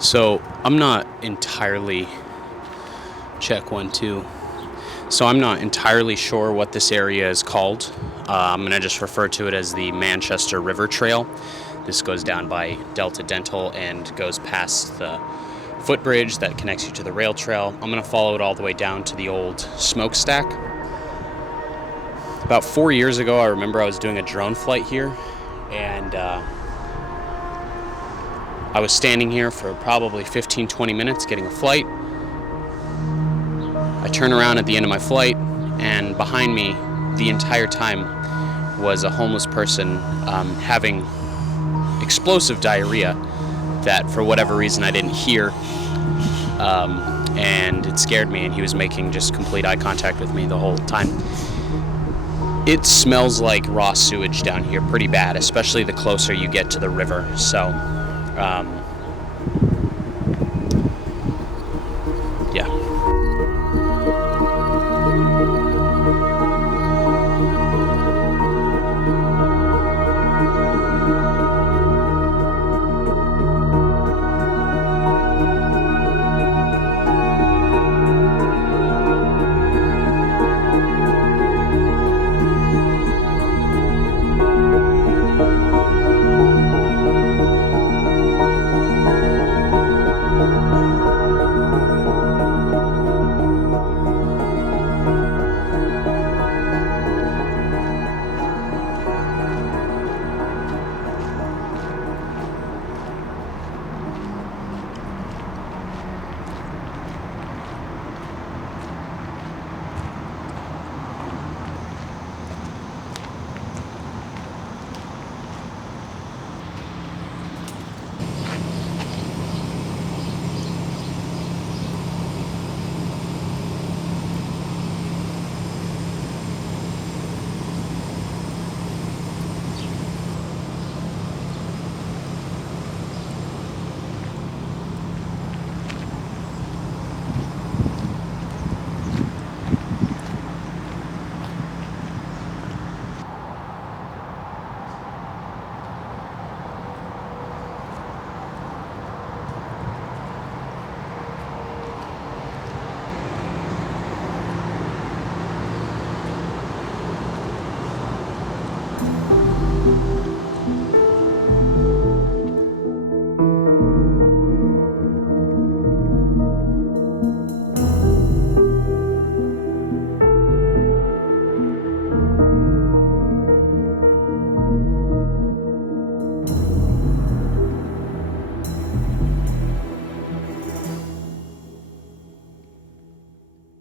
So I'm not entirely check 1 2. So I'm not entirely sure what this area is called. I'm gonna just refer to it as the Manchester River Trail. This goes down by Delta Dental and goes past the footbridge that connects you to the rail trail. I'm gonna follow it all the way down to the old smokestack. About 4 years ago, I remember I was doing a drone flight here, and I was standing here for probably 15-20 minutes getting a flight. I turn around at the end of my flight, and behind me the entire time was a homeless person having explosive diarrhea that for whatever reason I didn't hear, and it scared me, and he was making just complete eye contact with me the whole time. It smells like raw sewage down here pretty bad, especially the closer you get to the river. So